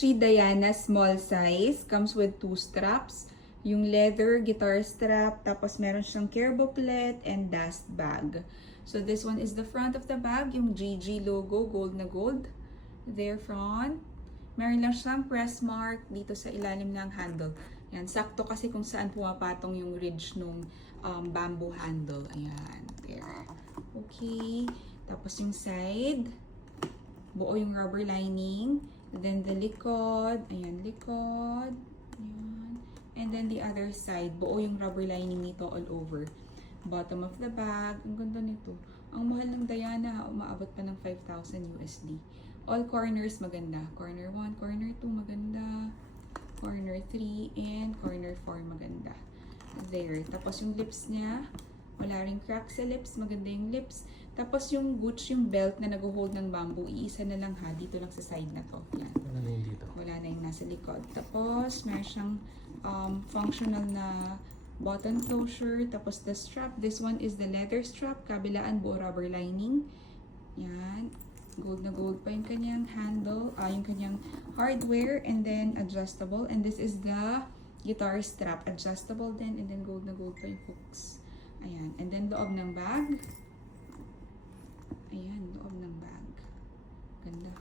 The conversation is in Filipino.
Gucci Diana small size. Comes with 2 straps. Yung leather guitar strap. Tapos meron siyang care booklet and dust bag. So this one is the front of the bag. Yung GG logo, gold na gold. There front. Meron lang siyang press mark dito sa ilalim ng handle. Yan, sakto kasi kung saan pumapatong yung ridge nung bamboo handle. Ayan, there. Okay. Tapos yung side, buo yung rubber lining. Then the likod, ayan, likod. Ayan. And then the other side, buo yung rubber lining nito all over. Bottom of the bag, ang ganda nito. Ang mahal ng Diana, umaabot pa ng 5,000 USD. All corners maganda. Corner 1, corner 2 maganda. Corner 3, and corner 4 maganda. There. Tapos yung lips niya, wala ring crack sa lips. Maganda yung lips. Tapos yung Gucci, yung belt na nag-hold ng bamboo, iisa na lang ha. Dito lang sa side na to. Yan. Wala na yung dito. Wala na yung nasa likod. Tapos, meron siyang functional na button closure. Tapos the strap. This one is the leather strap. Kabilaan, buo rubber lining. Yan. Gold na gold pa yung kanyang handle, yung kanyang hardware, and then adjustable. And this is the guitar strap, adjustable din, and then gold na gold pa yung hooks. Ayan. And then loob ng bag. Ayan, loob ng bag. Ganda.